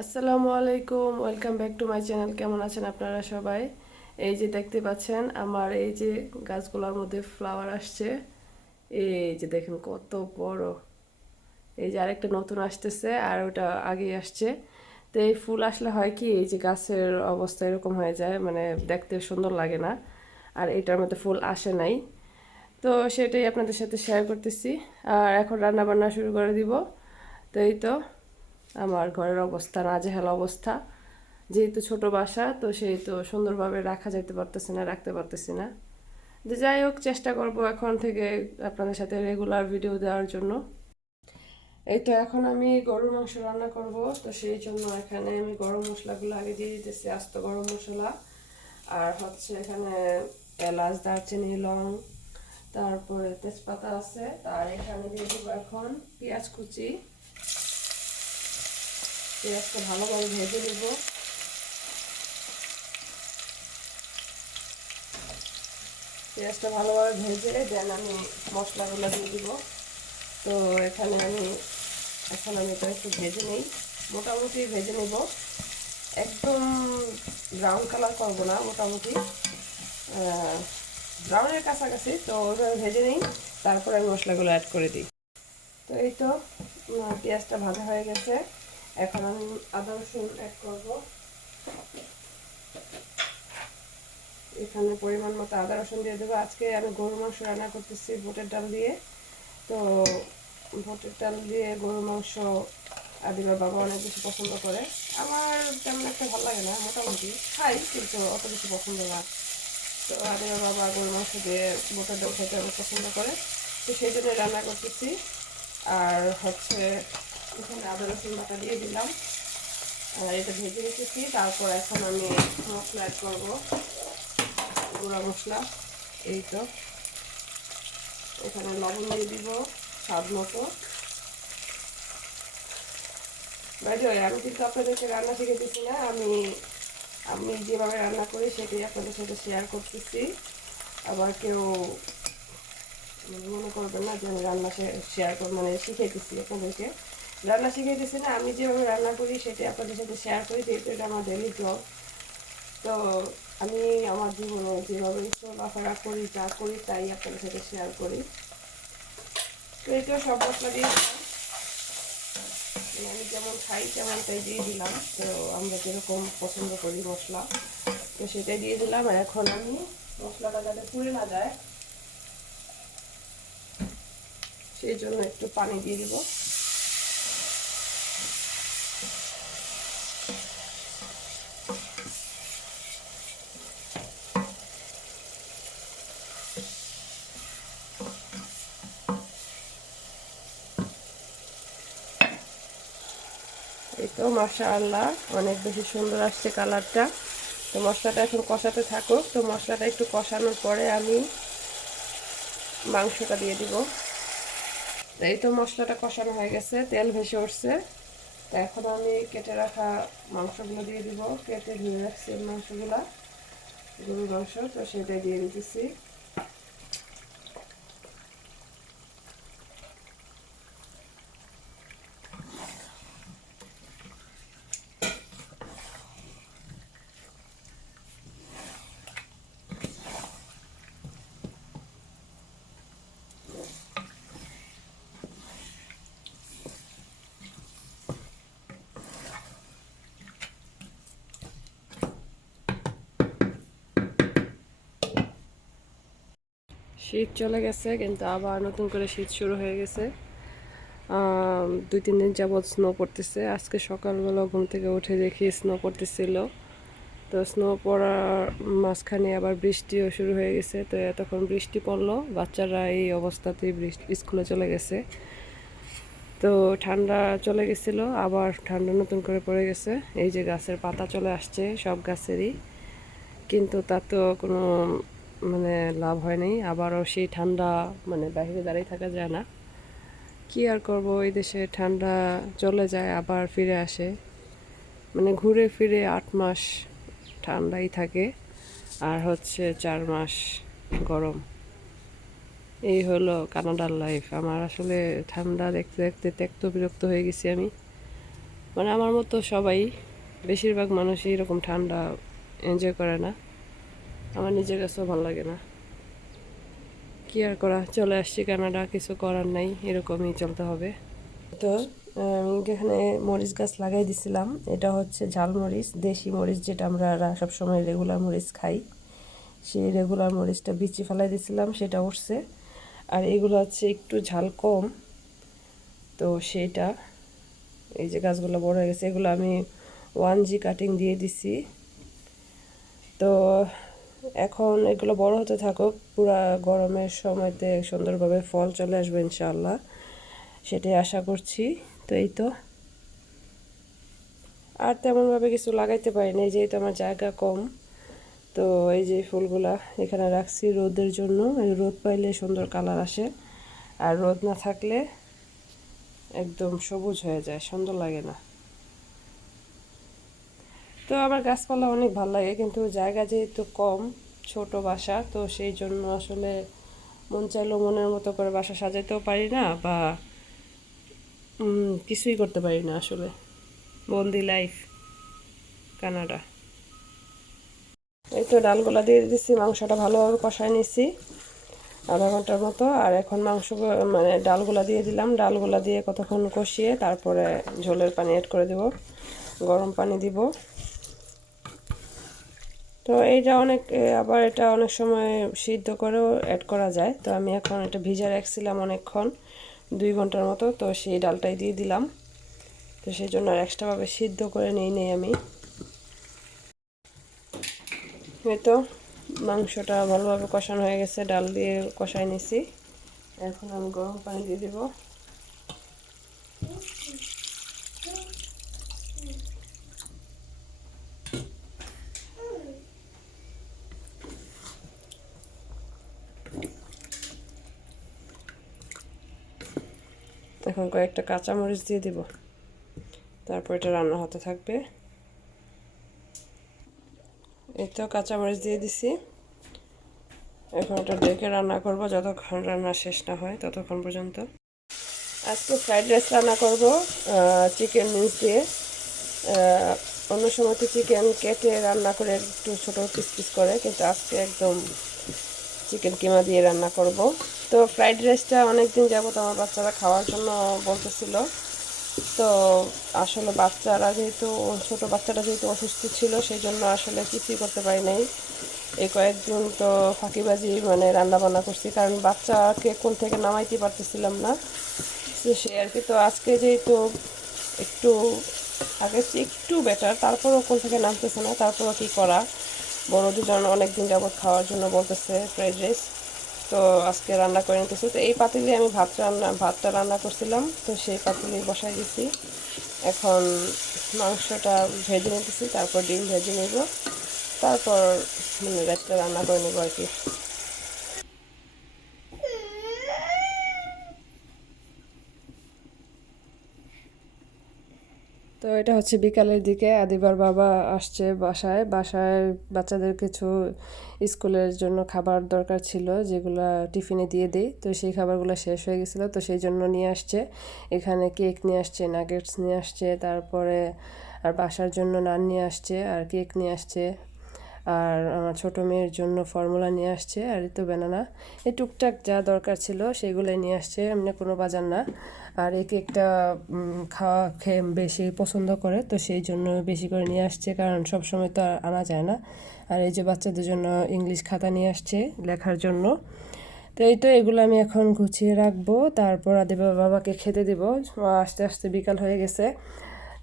আসসালামু আলাইকুম, welcome back to my channel. কেমন আছেন আপনারা সবাই? এই যে দেখতে পাচ্ছেন, আমার এই যে গাছগুলোর মধ্যে ফ্লাওয়ার আসছে। এই যে দেখেন কত বড়। এই যে আরেকটা নতুন আসতেছে, আর ওটা আগেই আসছে। তো এই ফুল আসলে হয় কি, এই যে গাছের অবস্থা এরকম হয়ে যায় মানে দেখতে সুন্দর লাগে না। আর এটার মধ্যে ফুল আসে নাই। তো সেটাই আপনাদের সাথে শেয়ার করতেছি। আর এখন রান্না বান্না শুরু করে দিব। তো এই তো আমার ঘরের অবস্থা, নাজেহাল অবস্থা। যেহেতু ছোট বাসা, তো সেই তো সুন্দরভাবে রাখা যেতে পারতেছে না, রাখতে পারতেছি না। যে যাই হোক, চেষ্টা করব এখন থেকে আপনাদের সাথে রেগুলার ভিডিও দেওয়ার জন্য। এই তো এখন আমি গরুর মাংস রান্না করব, তো সেই জন্য এখানে আমি গরম মশলাগুলো আগে দিয়ে দিতেছি, আস্ত গরম মশলা। আর হচ্ছে এখানে এলাচ, দারচিনি, লং, তারপরে তেজপাতা আছে। আর এখানে দিয়ে দেবো এখন পেঁয়াজ কুচি। পেঁয়াজটা ভালোভাবে ভেজে নেব। পেঁয়াজটা ভালোভাবে ভেজে দেন আমি মশলাগুলো দিয়ে দিব। তো এখানে আমি, এখন আমি এটা একটু ভেজে নিই। মোটামুটি ভেজে নেব। একদম ব্রাউন কালার করব না, মোটামুটি। ব্রাউনের কাছাকাছি, তো ওইভাবে ভেজে নিই। তারপরে আমি মশলাগুলো অ্যাড করে দিই। তো এই তো পেঁয়াজটা ভাজা হয়ে গেছে। এখন আমি আদা রসুন অ্যাড করব। এখানে পরিমাণ মতো আদা রসুন দিয়ে দেবো। আজকে আমি গরু মাংস রান্না করতেছি বুটের ডাল দিয়ে। তো বুটের ডাল দিয়ে গরু মাংস আদিবার বাবা অনেক বেশি পছন্দ করে। আমার তেমন একটা ভালো লাগে না, মোটামুটি খাই, কিন্তু অত বেশি পছন্দ না। তো আদিবার বাবা গরু মাংস দিয়ে বুটের ডাল খেতে অনেক পছন্দ করে। তো সেই জন্য রান্না করতেছি। আর হচ্ছে এখানে আদা রসুন বাটা দিয়ে দিলাম। আর এটা ভেজে রেখেছি। তারপর এখন আমি মশলা অ্যাড করব। গুঁড়া মশলা। এই তো। এখানে লবণ দিয়ে দিব স্বাদ মতো। বাইরে আমি কিন্তু আপনাদেরকে রান্না শিখে দিচ্ছি না। আমি আমি যেভাবে রান্না করি সেটাই আপনাদের সাথে শেয়ার করতেছি। আবার কেউ মনে করবেন না যে আমি রান্না শেয়ার মানে শিখেতেছি আপনাদেরকে। রান্না শিখে শিখেতেছি না, আমি যেভাবে রান্না করি সেটাই আপনাদের সাথে শেয়ার করি, যেহেতু এটা আমার ডেলি ব্লগ তো আমি আমার জীবনে যেভাবে চলাফেরা করি, যা করি তাই আপনাদের সাথে শেয়ার করি। তো এটা সব মশলা দিয়ে আমি যেমন খাই তেমন তাই দিয়ে দিলাম। তো আমরা যেরকম পছন্দ করি মশলা, তো সেটাই দিয়ে দিলাম। আর এখন আমি মশলাটা যাতে পুড়ে না যায়, সেই জন্য একটু পানি দিয়ে দিব। তো মশা আল্লাহ অনেক বেশি সুন্দর আসছে কালারটা। তো মশলাটা এখন কষাতে থাকুক। তো মশলাটা একটু কষানোর পরে আমি মাংসটা দিয়ে দিব। এই তো মশলাটা কষানো হয়ে গেছে, তেল ভেসে উঠছে। তো এখন আমি কেটে রাখা মাংসগুলো দিয়ে দিব। কেটে ধুয়ে রাখছি মাংসগুলা, গরুর মাংস। তো সেটাই দিয়ে দিতেছি। শীত চলে গেছে, কিন্তু আবার নতুন করে শীত শুরু হয়ে গেছে। দুই তিন দিন যাবৎ স্নো পড়তেছে। আজকে সকালবেলা ঘুম থেকে উঠে দেখি স্নো পড়তেছিল। তো স্নো পড়ার মাঝখানে আবার বৃষ্টিও শুরু হয়ে গেছে। তো এতক্ষণ বৃষ্টি পড়ল। বাচ্চারা এই অবস্থাতেই বৃষ্টি, স্কুলে চলে গেছে। তো ঠান্ডা চলে গেছিল, আবার ঠান্ডা নতুন করে পড়ে গেছে। এই যে গাছের পাতা চলে আসছে, সব গাছেরই। কিন্তু তা তো কোনো মানে লাভ হয়নি আবারও সেই ঠান্ডা মানে বাইরে দাঁড়িয়ে থাকা যায় না। কি আর করব? ওই দেশে ঠান্ডা চলে যায়, আবার ফিরে আসে। মানে ঘুরে ফিরে আট মাস ঠান্ডাই থাকে আর হচ্ছে চার মাস গরম। এই হলো কানাডার লাইফ আমার আসলে ঠান্ডা দেখতে দেখতে ত্যক্ত বিরক্ত হয়ে গেছি আমি। মানে আমার মতো সবাই, বেশিরভাগ মানুষই এরকম ঠান্ডা এনজয় করে না। আমার নিজের কাছেও ভালো লাগে না। কি আর করা? চলে আসছি কানাডা, কিছু করার নাই, এরকমই চলতে হবে। তো, আমি এখানে মরিচ গাছ লাগাই দিছিলাম। এটা হচ্ছে ঝাল মরিচ, দেশি মরিচ যেটা আমরা সবসময় রেগুলার মরিচ খাই। সেই রেগুলার মরিচটা বিচি ফেলাই দিছিলাম, সেটা উঠছে। আর এগুলো হচ্ছে একটু ঝাল কম। তো সেটা, এই যে গাছগুলো বড় হয়ে গেছে, এগুলো আমি ওয়ান জি কাটিং দিয়ে দিছি। তো এখন এগুলো বড় হতে থাকুক, পুরা গরমের সময়তে সুন্দরভাবে ফল চলে আসবে ইনশাল্লাহ সেটাই আশা করছি, তো এই তো। আর তেমনভাবে কিছু লাগাইতে পারিনি যেহেতু আমার জায়গা কম, তো এই যে ফুলগুলা এখানে রাখছি রোদের জন্য, এই রোদ পাইলে সুন্দর কালার আসে, আর রোদ না থাকলে একদম সবুজ হয়ে যায়, সুন্দর লাগে না। তো আমার গাছপালা অনেক ভালো লাগে, কিন্তু জায়গা যেহেতু কম, ছোট বাসা, তো সেই জন্য আসলে মন চাইলেও মনের মতো করে বাসা সাজাতেও পারি না বা কিছুই করতে পারি না আসলে। বন্দি লাইফ, কানাডা। এই তো ডালগুলা দিয়ে দিচ্ছি মাংসটা ভালোভাবে কষায় নিচ্ছি আধা ঘণ্টার মতো। আর এখন মাংস মানে ডালগুলা দিয়ে দিলাম। ডালগুলা দিয়ে কতক্ষণ কষিয়ে তারপরে ঝোলের পানি অ্যাড করে দেব, গরম পানি দিব। তো এইটা অনেক আবার এটা অনেক সময় সিদ্ধ করেও অ্যাড করা যায়। তো আমি এখন এটা ভিজা রাখছিলাম অনেকক্ষণ, দুই ঘণ্টার মতো। তো সেই ডালটাই দিয়ে দিলাম। তো সেই জন্য আর এক্সট্রাভাবে সিদ্ধ করে নিই, নেই আমি। তো, মাংসটা ভালোভাবে কষানো হয়ে গেছে। ডাল দিয়ে কষাই নিছি। এখন আমি গরম পানি দিয়ে দিব। এখন কয়েকটা কাঁচামরিচ দিয়ে দিব। তারপর এটা রান্না হতে থাকবে। এই তো কাঁচামরিচ দিয়ে দিছি। এখন ওটা ডেকে রান্না করব, যতক্ষণ রান্না শেষ না হয় ততক্ষণ পর্যন্ত। আজকে ফ্রাইড রাইস রান্না করব চিকেন মিন্স দিয়ে। অন্য সময় তো চিকেন কেটে রান্না করে একটু ছোটো পিস পিস করে, কিন্তু আজকে একদম চিকেন কিমা দিয়ে রান্না করব। তো ফ্রাইড রাইসটা অনেক দিন যাবত আমার বাচ্চারা খাওয়ার জন্য বলতেছিল। তো আসলে বাচ্চারা যেহেতু, ছোট বাচ্চাটা যেহেতু অসুস্থ ছিল সেই জন্য আসলে কিছুই করতে পারি নাই। এই কয়েকদিন তো ফাঁকিবাজি মানে রান্না বান্না করছি, কারণ বাচ্চাকে কোল থেকে নামাইতে পারতেছিলাম না। তো সে আর কি, তো আজকে যেহেতু একটু, আগে একটু বেটার তারপরও কোল থেকে নামতেছে না, তারপরও কী করা? বড় দুজন অনেকদিন যাবৎ খাওয়ার জন্য বলতেছে ফ্রাইড রাইস তো আজকে রান্না করে নিতেছি তো এই পাতিলে আমি ভাত রান্না, ভাতটা রান্না করছিলাম, তো সেই পাতিলে বসাই দিছি। এখন মাংসটা ভেজে নিতেছি, তারপর ডিম ভেজে নেব। তারপর মানে রাতটা রান্না করে নেব আর কি। এটা হচ্ছে বিকালের দিকে, আদিবার বাবা আসছে বাসায়। বাসায় বাচ্চাদের কিছু স্কুলের জন্য খাবার দরকার ছিল, যেগুলো টিফিনে দিয়ে দিই। তো সেই খাবারগুলো শেষ হয়ে গেছিল, তো সেই জন্য নিয়ে আসছে। এখানে কেক নিয়ে আসছে নাগেটস নিয়ে আসছে, তারপরে আর বাসার জন্য নান নিয়ে আসছে, আর কেক নিয়ে আসছে। আর আমার ছোটো মেয়ের জন্য ফর্মুলা নিয়ে আসছে, আর তো ব্যানানা এই টুকটাক যা দরকার ছিল, সেগুলোই নিয়ে আসছে, এমনি কোনো বাজার না। আর এই কেকটা খাওয়া খেয়ে বেশি পছন্দ করে, তো সেই জন্য বেশি করে নিয়ে আসছে, কারণ সব সময় তো আনা যায় না। আর এই যে বাচ্চাদের জন্য ইংলিশ খাতা নিয়ে আসছে লেখার জন্য। তো এই তো এগুলো আমি এখন গুছিয়ে রাখব, তারপর আদিবা বাবাকে খেতে দিব। আস্তে আস্তে বিকাল হয়ে গেছে।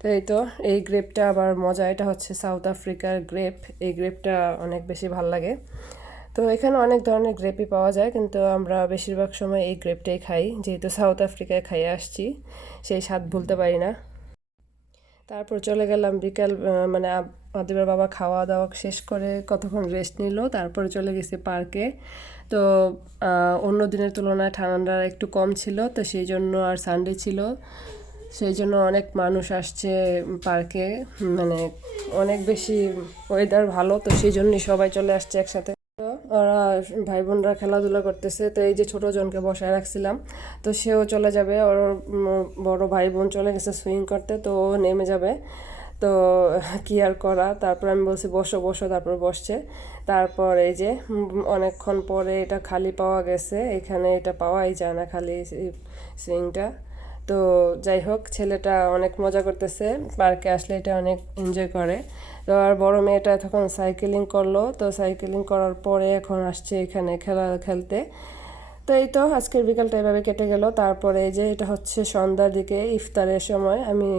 তো এই তো, এই গ্রেপটা আবার মজা, এটা হচ্ছে সাউথ আফ্রিকার গ্রেপ। এই গ্রেপটা অনেক বেশি ভালো লাগে। তো এখানে অনেক ধরনের গ্রেপই পাওয়া যায়, কিন্তু আমরা বেশিরভাগ সময় এই গ্রেপটাই খাই। যেহেতু সাউথ আফ্রিকায় খাইয়ে আসছি, সেই স্বাদ ভুলতে পারি না। তারপর চলে গেলাম বিকাল মানে আদিবার বাবা খাওয়া দাওয়া শেষ করে কতক্ষণ রেস্ট নিল, তারপরে চলে গেছি পার্কে। তো অন্য দিনের তুলনায় ঠান্ডা একটু কম ছিল, তো সেই জন্য আর সানডে ছিল। সেই জন্য অনেক মানুষ আসছে পার্কে মানে অনেক বেশি ওয়েদার ভালো, তো সেই জন্যই সবাই চলে আসছে একসাথে। ওরা ভাই বোনরা খেলাধুলা করতেছে। তো এই যে ছোটো জনকে বসায় রাখছিলাম, তো সেও চলে যাবে। ওর বড় ভাই বোন চলে গেছে সুইং করতে, তো ও নেমে যাবে। তো কি আর করা? তারপর আমি বলছি, বসো বসো। তারপর বসছে। তারপর এই যে অনেকক্ষণ পরে এটা খালি পাওয়া গেছে। এখানে এটা পাওয়াই যায় না খালি সুইংটা। তো যাই হোক, ছেলেটা অনেক মজা করতেছে, পার্কে আসলে এটা অনেক এনজয় করে। তো আর বড় মেয়েটা তখন সাইকেলিং করল, তো সাইকেলিং করার পরে এখন আসছে এখানে খেলা খেলতে। তো এই তো আজকের বিকালটা এভাবে কেটে গেল। তারপরে এই যে এটা হচ্ছে সন্ধ্যার দিকে ইফতারের সময়। আমি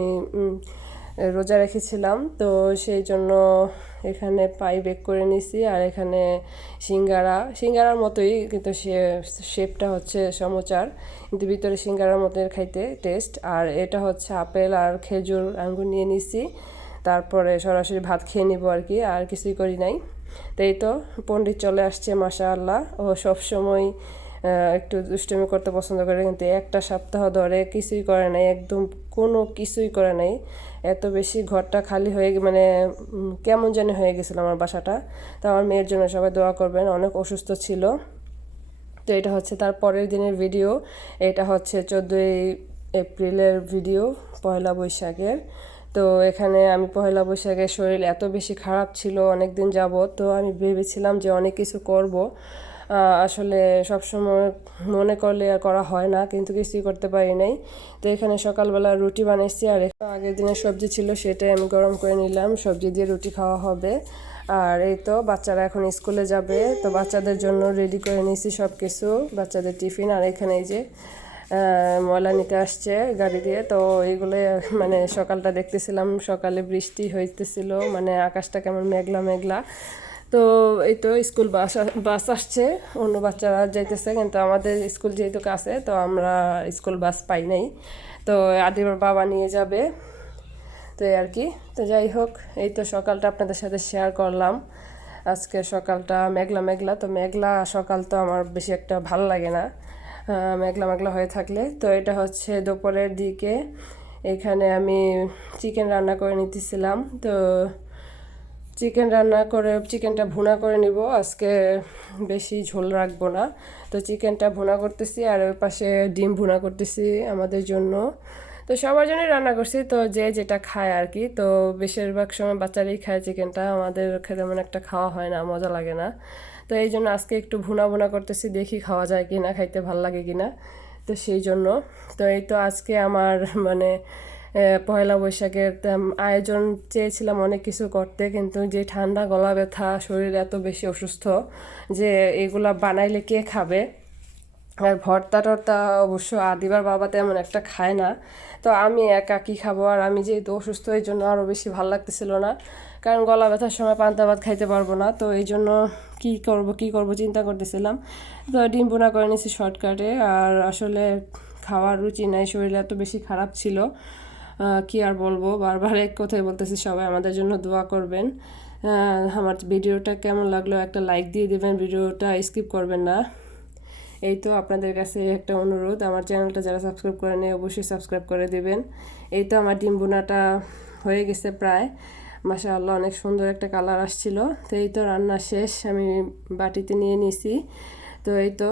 রোজা রেখেছিলাম, তো সেই জন্য এখানে পাই বেক করে নিছি, আর এখানে সিঙ্গারা। সিঙ্গারার মতোই কিন্তু শেপটা হচ্ছে সমোচার, কিন্তু ভিতরে সিঙ্গারার মতো খাইতে টেস্ট আর এটা হচ্ছে আপেল আর খেজুর আঙ্গুর নিয়ে নিছি, তারপরে সরাসরি ভাত খেয়ে নিব আর কি, আর কিছুই করি নাই। তাই তো, পণ্ডিত চলে আসছে মাশা আল্লাহ ও সবসময় একটু দুষ্টুমি করতে পছন্দ করে, কিন্তু একটা সপ্তাহ ধরে কিছুই করে নাই, একদম কোনো কিছুই করে নাই। এত বেশি ঘরটা খালি হয়ে মানে কেমন জানি হয়ে গেছিল আমার বাসাটা। তো আমার মেয়ের জন্য সবাই দোয়া করবেন, অনেক অসুস্থ ছিল। তো এটা হচ্ছে তার পরের দিনের ভিডিও। এটা হচ্ছে চোদ্দোই এপ্রিলের ভিডিও পয়লা বৈশাখের। তো এখানে আমি পয়লা বৈশাখের শরীর এত বেশি খারাপ ছিল অনেক দিন যাব তো আমি ভেবেছিলাম যে অনেক কিছু করব। আসলে সবসময় মনে করলে আর করা হয় না, কিন্তু কিছুই করতে পারি নাই। তো এখানে সকালবেলা রুটি বানিয়েছি আর আগের দিনের সবজি ছিল সেটাই আমি গরম করে নিলাম। সবজি দিয়ে রুটি খাওয়া হবে। আর এই তো বাচ্চারা এখন স্কুলে যাবে, তো বাচ্চাদের জন্য রেডি করে নিয়েছি সব কিছু বাচ্চাদের টিফিন। আর এখানে এই যে ময়লা নিতে আসছে গাড়ি দিয়ে, তো এইগুলো মানে সকালটা দেখতেছিলাম, সকালে বৃষ্টি হইতেছিল মানে আকাশটা কেমন মেঘলা মেঘলা। তো এই তো স্কুল বাস বাস আসছে, অন্য বাচ্চারা যাইতেছে, কিন্তু আমাদের স্কুল যেহেতু কাছে, তো আমরা স্কুল বাস পাই নাই। তো আদিবার বাবা নিয়ে যাবে, তো আর কি। তো যাই হোক, এই তো সকালটা আপনাদের সাথে শেয়ার করলাম। আজকে সকালটা মেঘলা মেঘলা, তো মেঘলা সকাল তো আমার বেশি একটা ভালো লাগে না মেঘলা মেঘলা হয়ে থাকলে। তো এটা হচ্ছে দুপুরের দিকে, এখানে আমি চিকেন রান্না করে নিতেছিলাম। তো চিকেন রান্না করে, চিকেনটা ভুনা করে নিব। আজকে বেশি ঝোল রাখব না। তো চিকেনটা ভুনা করতেছি আর ওই পাশে ডিম ভুনা করতেছি আমাদের জন্য। তো সবার জন্যই রান্না করছি। তো যে যেটা খায় আর কি। তো বেশিরভাগ সময় বাচ্চারাই খায় চিকেনটা। আমাদের তেমন একটা খাওয়া হয় না, মজা লাগে না। তো এই জন্য আজকে একটু ভুনা ভুনা করতেছি, দেখি খাওয়া যায় কি না খাইতে ভালো লাগে কি না তো সেই জন্য। তো এই তো আজকে আমার মানে পয়লা বৈশাখের আয়োজন চেয়েছিলাম অনেক কিছু করতে, কিন্তু যে ঠান্ডা, গলা ব্যথা, শরীর এত বেশি অসুস্থ যে এগুলা বানাইলে কে খাবে? আর ভর্তা টর্তা অবশ্য আদিবার বাবা তেমন একটা খায় না। তো আমি একা কী খাব? আর আমি যেহেতু অসুস্থ, এই জন্য আরও বেশি ভালো লাগতেছিল না। কারণ গলা ব্যথার সময় পান্তা ভাত খাইতে পারব না, তো এই জন্য কী করব কী করব চিন্তা করতেছিলাম। তো ডিম বোনা করে নিয়েছি শর্টকাটে, আর আসলে খাওয়ার রুচি নাই, শরীর এত বেশি খারাপ ছিল। কি আর বলব? বারবার এক কথাই বলতেছি, সবাই আমাদের জন্য দোয়া করবেন। আমার ভিডিওটা কেমন লাগল একটা লাইক দিয়ে দেবেন, ভিডিওটা স্কিপ করবেন না। এই তো আপনাদের কাছে একটা অনুরোধ, আমার চ্যানেলটা যারা সাবস্ক্রাইব করে নেই অবশ্যই সাবস্ক্রাইব করে দেবেন। এই তো আমার ডিম বোনাটা হয়ে গেছে প্রায়। মাসা আল্লাহ অনেক সুন্দর একটা কালার আসছিল। তো এই তো রান্না শেষ, আমি বাটিতে নিয়ে নিয়েছি তো এই তো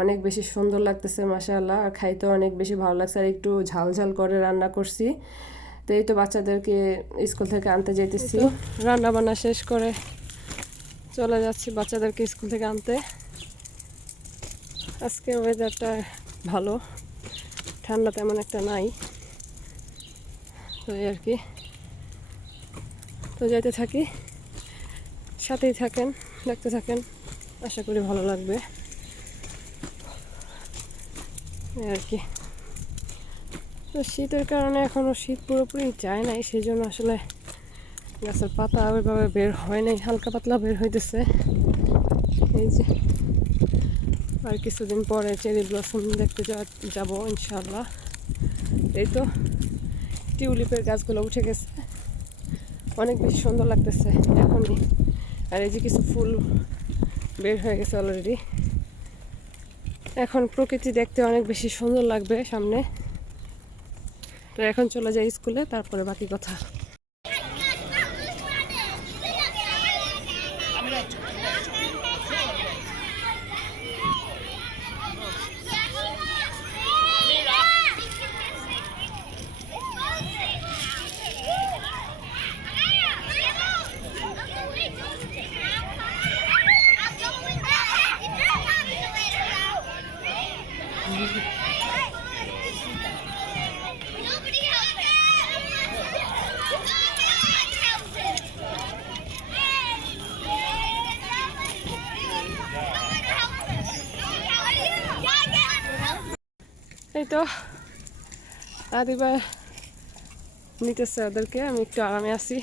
অনেক বেশি সুন্দর লাগতেছে, মাশাআল্লাহ। আর খাইতেও অনেক বেশি ভালো লাগছে। আর একটু ঝাল ঝাল করে রান্না করছি। তো এই তো বাচ্চাদেরকে স্কুল থেকে আনতে যেতেছি রান্না বান্না শেষ করে চলে যাচ্ছি বাচ্চাদেরকে স্কুল থেকে আনতে। আজকে ওয়েদারটা ভালো, ঠান্ডা তেমন একটা নাই। তো এই আর কি। তো যাইতে থাকি। সাথেই থাকেন, দেখতে থাকেন। আশা করি ভালো লাগবে এই আর কি। তো শীতের কারণে এখনও শীত পুরোপুরি যায় নাই সেই জন্য আসলে গাছের পাতা ওইভাবে বের হয় নাই, হালকা পাতলা বের হইতেছে। এই যে, আর কিছুদিন পরে চেরি ব্লসম দেখতে যাব ইনশাল্লাহ এই তো, টিউলিপের গাছগুলো উঠে গেছে। অনেক বেশি সুন্দর লাগতেছে এখনই। আর এই যে কিছু ফুল বের হয়ে গেছে অলরেডি। এখন প্রকৃতি দেখতে অনেক বেশি সুন্দর লাগবে সামনে। তো এখন চলে যাই স্কুলে, তারপরে বাকি কথা। তো। আদিবা নিতেছে ওদেরকে, আমি একটু আরামে আছি।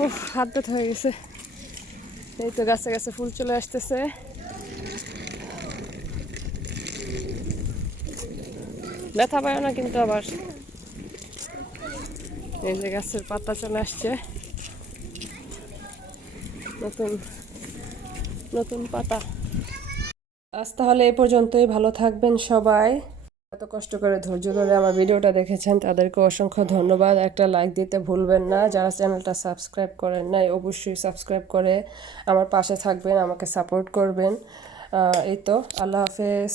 ও হাত ব্যথা হয়ে গেছে। এই তো গাছে গাছে ফুল চলে আসতেছে। ব্যথা পায় না কিন্তু আবার। এই যে গাছের পাতা চলে আসছে। নতুন নতুন পাতা। আজ তাহলে এই পর্যন্তই, ভালো থাকবেন সবাই। এত কষ্ট করে ধৈর্য ধরে আমার ভিডিওটা দেখেছেন, তাদেরকে অসংখ্য ধন্যবাদ। একটা লাইক দিতে ভুলবেন না। যারা চ্যানেলটা সাবস্ক্রাইব করেন নাই, অবশ্যই সাবস্ক্রাইব করে আমার পাশে থাকবেন, আমাকে সাপোর্ট করবেন। এই তো, আল্লাহ হাফেজ।